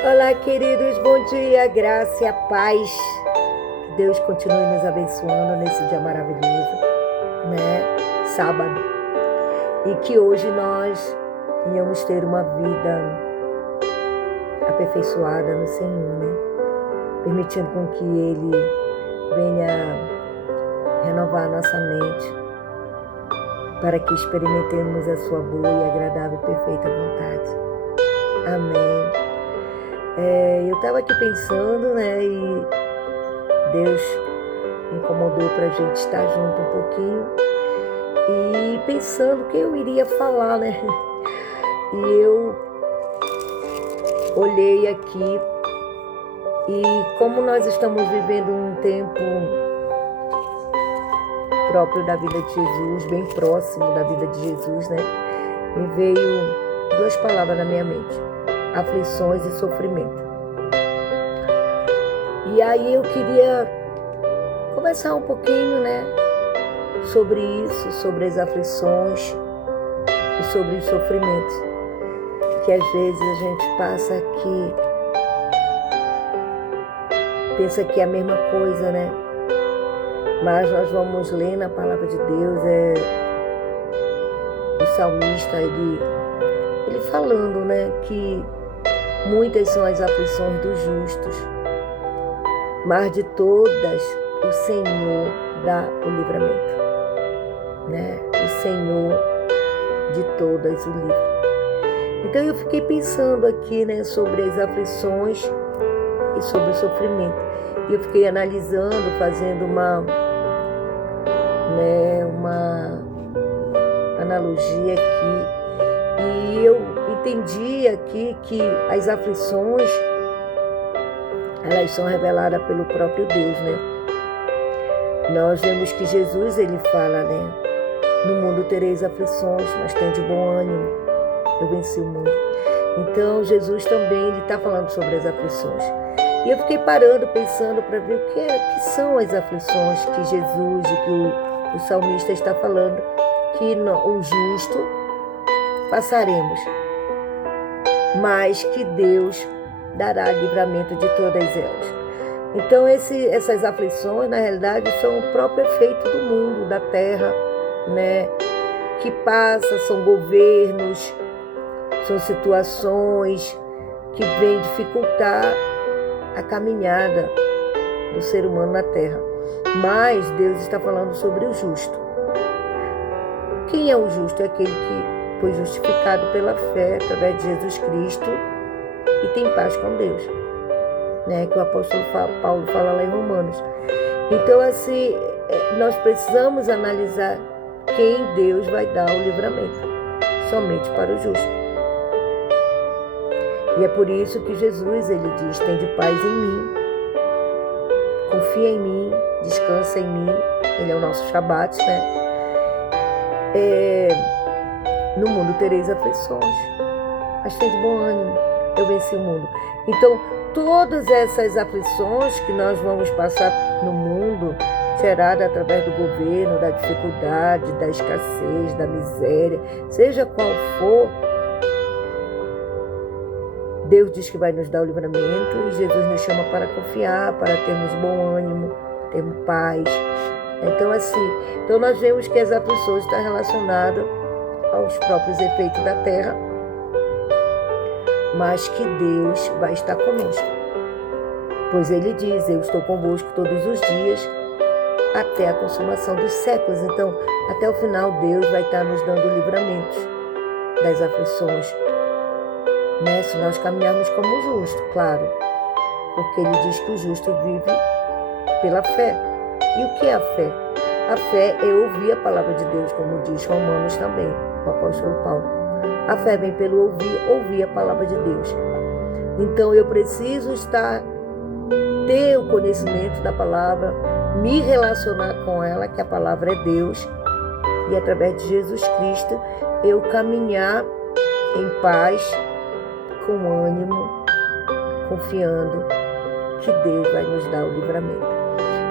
Olá, queridos, bom dia, graça e a paz. Que Deus continue nos abençoando nesse dia maravilhoso, né? Sábado. E que hoje nós venhamos ter uma vida aperfeiçoada no Senhor, né? Permitindo com que Ele venha renovar a nossa mente para que experimentemos a sua boa e agradável e perfeita vontade. Amém. Eu estava aqui pensando, né, e Deus incomodou para a gente estar junto um pouquinho e pensando o que eu iria falar, né? E eu olhei aqui e como nós estamos vivendo um tempo próprio da vida de Jesus, bem próximo da vida de Jesus, né? Me veio duas palavras na minha mente: aflições e sofrimento. E aí eu queria conversar um pouquinho, né, sobre isso, sobre as aflições e sobre os sofrimentos, que às vezes a gente passa aqui, pensa que é a mesma coisa, né? Mas nós vamos ler na palavra de Deus, o salmista, ele falando, né, que muitas são as aflições dos justos, mas de todas o Senhor dá o livramento, né? O Senhor de todas o livra. Então eu fiquei pensando aqui, né, sobre as aflições e sobre o sofrimento. E eu fiquei analisando, fazendo uma analogia aqui. E eu entendi aqui que as aflições, elas são reveladas pelo próprio Deus, né? Nós vemos que Jesus, ele fala, né? No mundo tereis aflições, mas tende bom ânimo, eu venci o mundo. Então, Jesus também, ele está falando sobre as aflições. E eu fiquei parando, pensando para ver o que são as aflições que Jesus e que o salmista está falando, que o justo passaremos, mas que Deus dará livramento de todas elas. Então essas aflições, na realidade, são o próprio efeito do mundo, da terra, né? Que passa, são governos, são situações que vêm dificultar a caminhada do ser humano na terra. Mas Deus está falando sobre o justo. Quem é o justo? É aquele que foi justificado pela fé através de Jesus Cristo e tem paz com Deus, né? Que o apóstolo Paulo fala lá em Romanos. Então, assim, nós precisamos analisar quem Deus vai dar o livramento, somente para o justo. E é por isso que Jesus, ele diz: tende paz em mim, confia em mim, descansa em mim. Ele é o nosso Shabat, né? No mundo tereis aflições, mas tende bom ânimo, eu venci o mundo. Então, todas essas aflições que nós vamos passar no mundo, gerada através do governo, da dificuldade, da escassez, da miséria, seja qual for, Deus diz que vai nos dar o livramento e Jesus nos chama para confiar, para termos bom ânimo, termos paz. Então, assim, nós vemos que as aflições estão relacionadas aos próprios efeitos da terra, mas que Deus vai estar conosco. Pois ele diz: eu estou convosco todos os dias, até a consumação dos séculos. Então, até o final, Deus vai estar nos dando livramentos das aflições, né? Se nós caminharmos como justo, claro, porque ele diz que o justo vive pela fé. E o que é a fé? A fé é ouvir a palavra de Deus, como diz Romanos também, o apóstolo Paulo. A fé vem pelo ouvir a palavra de Deus. Então eu preciso ter o conhecimento da palavra, me relacionar com ela, que a palavra é Deus, e através de Jesus Cristo eu caminhar em paz, com ânimo, confiando que Deus vai nos dar o livramento.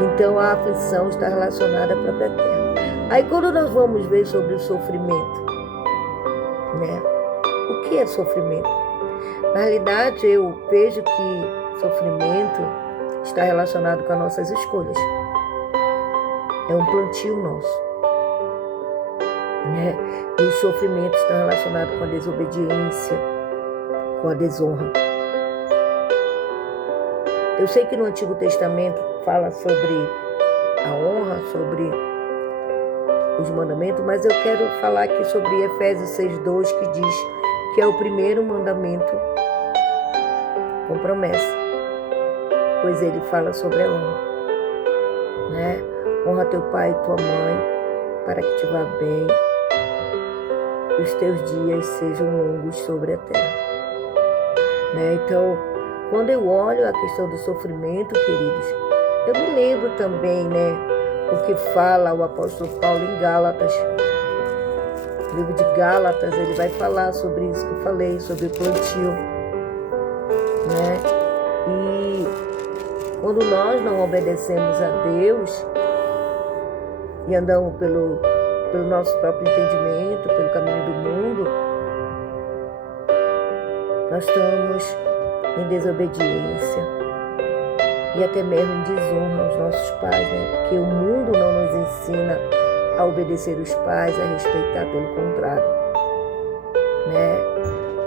Então a aflição está relacionada à própria terra. Aí quando nós vamos ver sobre o sofrimento, né? O que é sofrimento? Na realidade, eu vejo que sofrimento está relacionado com as nossas escolhas. É um plantio nosso, né? E os sofrimentos estão relacionados com a desobediência, com a desonra. Eu sei que no Antigo Testamento fala sobre a honra, sobre os mandamentos, mas eu quero falar aqui sobre Efésios 6:2, que diz que é o primeiro mandamento com promessa, pois ele fala sobre a honra, né? Honra teu pai e tua mãe, para que te vá bem e os teus dias sejam longos sobre a terra, né? Então, quando eu olho a questão do sofrimento, queridos, eu me lembro também, né, o que fala o apóstolo Paulo em Gálatas. No livro de Gálatas, ele vai falar sobre isso que eu falei, sobre o plantio, né? E quando nós não obedecemos a Deus e andamos pelo nosso próprio entendimento, pelo caminho do mundo, nós estamos em desobediência e até mesmo em desonra aos nossos pais, né? Porque o mundo não nos ensina a obedecer os pais, a respeitar, pelo contrário, né?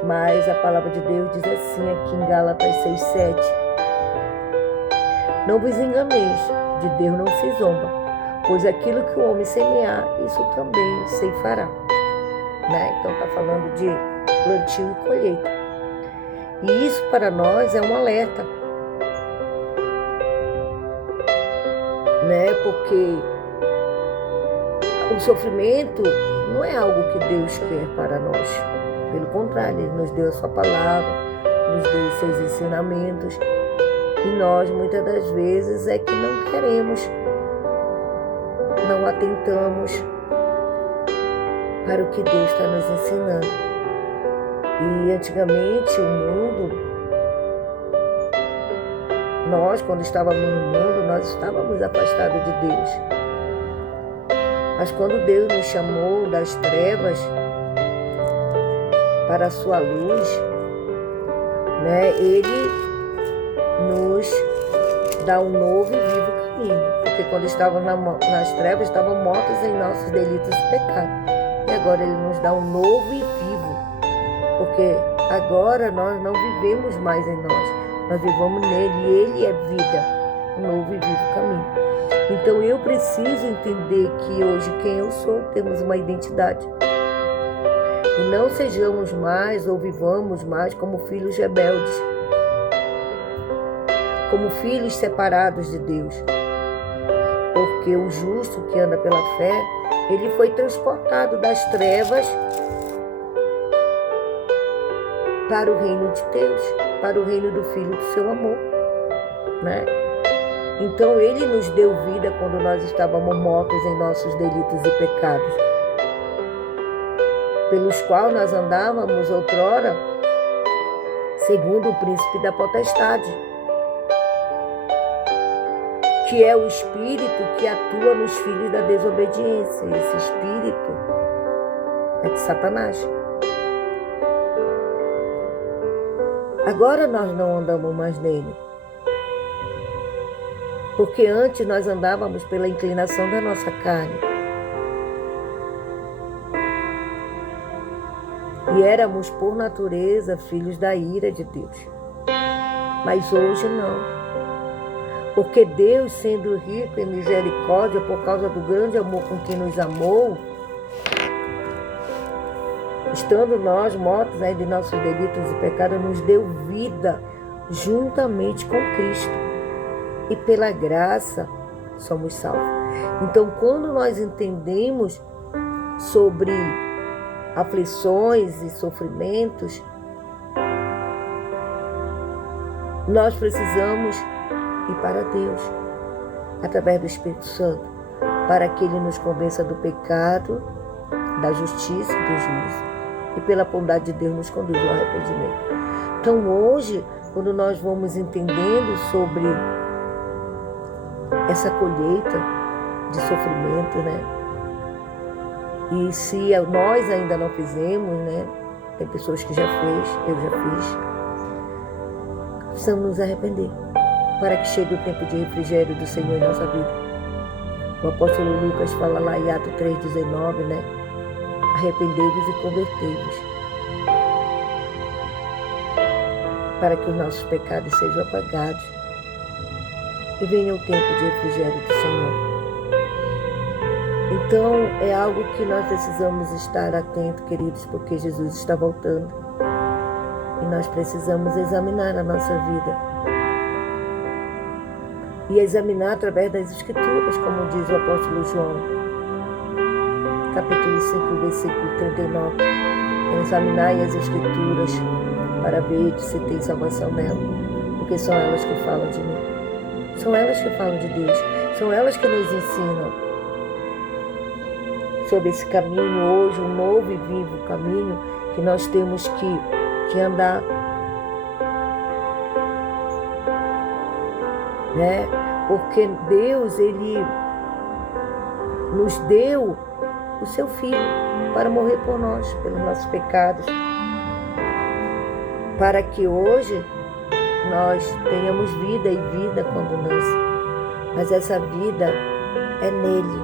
Mas a palavra de Deus diz assim aqui em Gálatas 6:7: não vos enganeis, de Deus não se zomba, pois aquilo que o homem semear, isso também ceifará, né? Então está falando de plantio e colheita. E isso para nós é um alerta, né? Porque o sofrimento não é algo que Deus quer para nós. Pelo contrário, Ele nos deu a sua palavra, nos deu os seus ensinamentos. E nós, muitas das vezes, é que não queremos, não atentamos para o que Deus está nos ensinando. E antigamente o mundo, nós quando estávamos no mundo, nós estávamos afastados de Deus. Mas quando Deus nos chamou das trevas para a sua luz, né, Ele nos dá um novo e vivo caminho. Porque quando estávamos nas trevas, estávamos mortos em nossos delitos e pecados. E agora Ele nos dá um novo e vivo. Porque agora nós não vivemos mais em nós vivemos nele e Ele é vida, um novo e vivo caminho. Então eu preciso entender que hoje quem eu sou, temos uma identidade. E não sejamos mais ou vivamos mais como filhos rebeldes, como filhos separados de Deus. Porque o justo que anda pela fé, ele foi transportado das trevas para o reino de Deus, para o reino do Filho do seu amor, né? Então Ele nos deu vida quando nós estávamos mortos em nossos delitos e pecados, pelos quais nós andávamos outrora segundo o príncipe da potestade, que é o espírito que atua nos filhos da desobediência. Esse espírito é de Satanás. Agora nós não andamos mais nele, porque antes nós andávamos pela inclinação da nossa carne e éramos por natureza filhos da ira de Deus. Mas hoje não, porque Deus, sendo rico em misericórdia por causa do grande amor com que nos amou, estando nós mortos aí de nossos delitos e pecados, nos deu vida juntamente com Cristo. E pela graça somos salvos. Então, quando nós entendemos sobre aflições e sofrimentos, nós precisamos ir para Deus, através do Espírito Santo, para que Ele nos convença do pecado, da justiça e do juízo. E pela bondade de Deus nos conduz ao arrependimento. Então hoje, quando nós vamos entendendo sobre essa colheita de sofrimento, né? E se nós ainda não fizemos, né? Tem pessoas que já fez, eu já fiz. Precisamos nos arrepender para que chegue o tempo de refrigério do Senhor em nossa vida. O apóstolo Lucas fala lá em Atos 3,19, né? Arrependei-vos e convertei-vos, para que os nossos pecados sejam apagados e venha o tempo de refrigério do Senhor. Então, é algo que nós precisamos estar atentos, queridos, porque Jesus está voltando. E nós precisamos examinar a nossa vida. E examinar através das Escrituras, como diz o apóstolo João, capítulo 5, versículo 39. Examinai as Escrituras para ver se tem salvação nela, porque são elas que falam de mim. São elas que falam de Deus. São elas que nos ensinam sobre esse caminho hoje, um novo e vivo caminho que nós temos que andar, né? Porque Deus, Ele nos deu o seu Filho para morrer por nós, pelos nossos pecados, para que hoje nós tenhamos vida e vida com abundância. Mas essa vida é nele.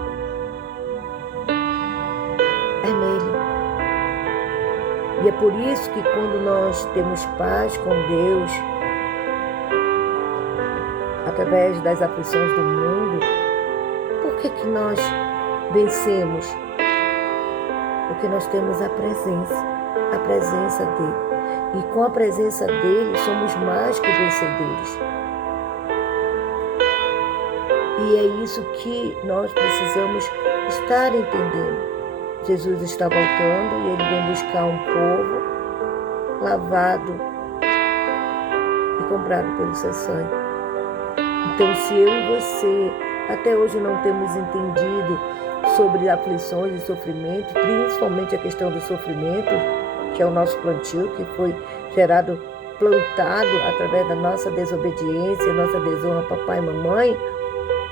É nele. E é por isso que quando nós temos paz com Deus, através das aflições do mundo, por que nós vencemos? Porque nós temos a presença dele. E com a presença dele somos mais que vencedores. E é isso que nós precisamos estar entendendo. Jesus está voltando e ele vem buscar um povo lavado e comprado pelo seu sangue. Então, se eu e você até hoje não temos entendido sobre aflições e sofrimento, principalmente a questão do sofrimento, que é o nosso plantio, que foi gerado, plantado através da nossa desobediência, nossa desonra a papai e mamãe,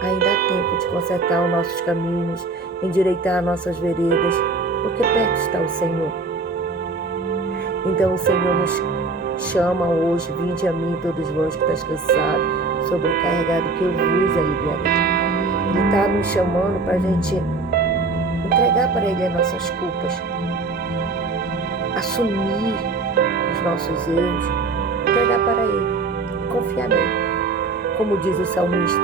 ainda há tempo de consertar os nossos caminhos, endireitar nossas veredas, porque perto está o Senhor. Então o Senhor nos chama hoje: vinde a mim todos vós que estáis cansados, sobrecarregados, que eu vos aliviarei. Ele está nos chamando para a gente entregar para Ele as nossas culpas, assumir os nossos erros, entregar para Ele, confiar nele. Como diz o salmista: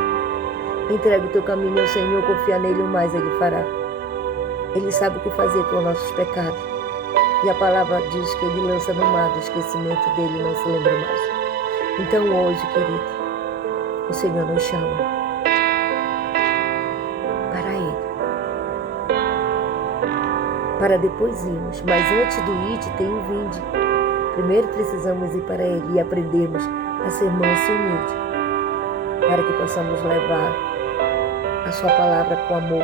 entrega o teu caminho ao Senhor, confia nele, o mais Ele fará. Ele sabe o que fazer com os nossos pecados. E a palavra diz que Ele lança no mar, do esquecimento dele não se lembra mais. Então hoje, querido, o Senhor nos chama para Ele, para depois irmos. Mas antes do ide, tem o vinde. Primeiro precisamos ir para Ele e aprendermos a ser manso e humilde, para que possamos levar a sua palavra com amor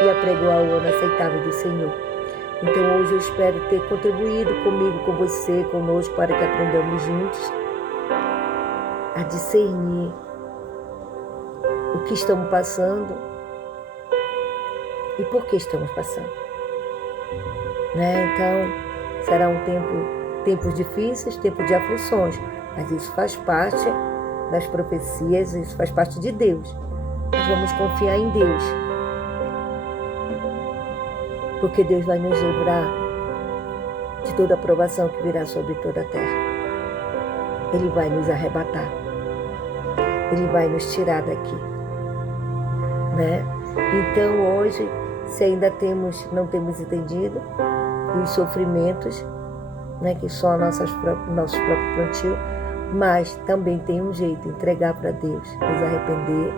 e apregoar o ano aceitável do Senhor. Então hoje eu espero ter contribuído comigo, com você, conosco, para que aprendamos juntos a discernir o que estamos passando e por que estamos passando. Né? Então será um tempos difíceis, tempos de aflições, mas isso faz parte das profecias, isso faz parte de Deus. Nós vamos confiar em Deus, porque Deus vai nos livrar de toda a provação que virá sobre toda a terra. Ele vai nos arrebatar. Ele vai nos tirar daqui. Né? Então hoje, se ainda não temos entendido os sofrimentos, né, que são nossos próprios plantio, mas também tem um jeito: entregar para Deus, nos arrepender,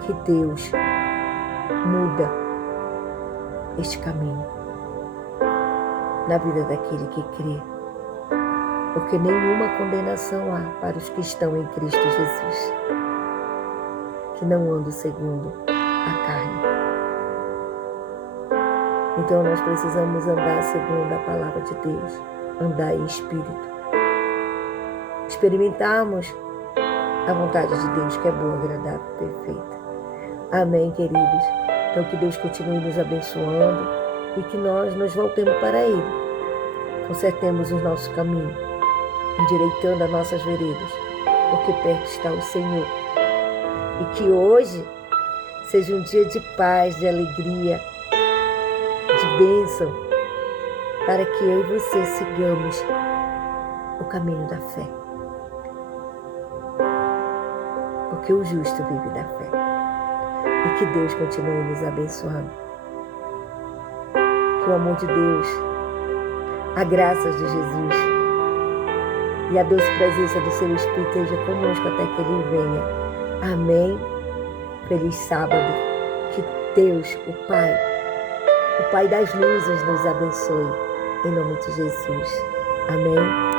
que Deus muda este caminho na vida daquele que crê, porque nenhuma condenação há para os que estão em Cristo Jesus, que não andam segundo a carne. Então nós precisamos andar segundo a palavra de Deus, andar em espírito, experimentarmos a vontade de Deus, que é boa, agradável e perfeita. Amém, queridos? Então que Deus continue nos abençoando e que nós nos voltemos para Ele, consertemos o nosso caminho endireitando as nossas veredas, porque perto está o Senhor. E que hoje seja um dia de paz, de alegria, de bênção, para que eu e você sigamos o caminho da fé. Porque o justo vive da fé. E que Deus continue nos abençoando. Que o amor de Deus, a graça de Jesus e a doce presença do seu Espírito esteja conosco até que Ele venha. Amém. Feliz sábado. Que Deus, o Pai das luzes, nos abençoe. Em nome de Jesus. Amém.